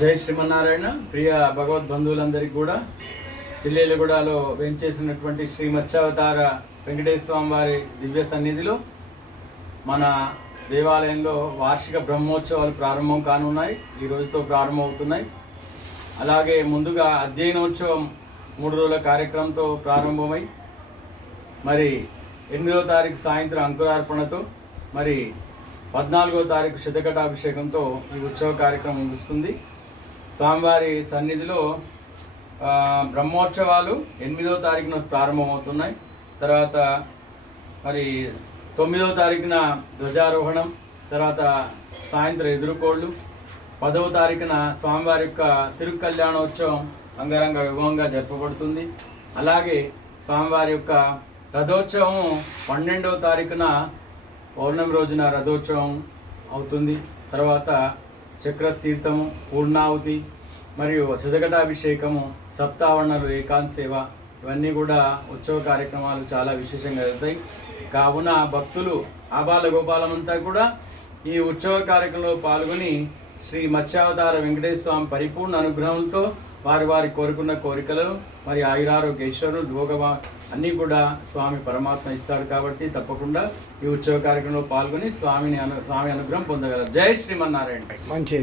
జై శ్రీమన్నారాయణ. ప్రియ భగవద్ బంధువులందరికీ కూడా జిల్లేలగూడలో వేంచేసినటువంటి శ్రీ మత్స్యావతార వెంకటేశ్వర స్వామి వారి దివ్య సన్నిధిలో మన దేవాలయంలో వార్షిక బ్రహ్మోత్సవాలు ప్రారంభం కానున్నాయి. ఈ రోజుతో ప్రారంభమవుతున్నాయి. అలాగే ముందుగా అధ్యయనోత్సవం 3 రోజుల కార్యక్రమంతో ప్రారంభమై మరి 8వ తారీఖు సాయంత్రం అంకురార్పణతో మరి 14వ తారీఖు శతఘటాభిషేకంతో ఈ ఉత్సవ కార్యక్రమం ముగుస్తుంది. స్వామివారి సన్నిధిలో బ్రహ్మోత్సవాలు 8వ తారీఖున ప్రారంభమవుతున్నాయి. తర్వాత మరి 9వ తారీఖున ధ్వజారోహణం, తర్వాత సాయంత్రం ఎదురుకోళ్ళు, 10వ తారీఖున స్వామివారి యొక్క తిరుకల్యాణోత్సవం అంగరంగ వైభవంగా జరపబడుతుంది. అలాగే స్వామివారి యొక్క రథోత్సవం 12వ తారీఖున పౌర్ణమి రోజున రథోత్సవం అవుతుంది. తర్వాత చక్రస్తీర్థము, పూర్ణాహుతి మరియు శతఘటాభిషేకము, సప్తావరణలు, ఏకాంత సేవ ఇవన్నీ కూడా ఉత్సవ కార్యక్రమాలు చాలా విశేషంగా జరుగుతాయి. కావున భక్తులు ఆబాల గోపాలమంతా కూడా ఈ ఉత్సవ కార్యక్రమంలో పాల్గొని శ్రీ మత్స్యావతార వెంకటేశ్వర స్వామి పరిపూర్ణ అనుగ్రహంతో వారి కోరుకున్న కోరికలను మరి ఆయురారోగ్య ఈశ్వరుడు భోగవా అన్నీ కూడా స్వామి పరమాత్మ ఇస్తాడు. కాబట్టి తప్పకుండా ఈ ఉత్సవ కార్యక్రమంలో పాల్గొని స్వామి అనుగ్రహం పొందగలరు. జై శ్రీమన్నారాయణ. మంచి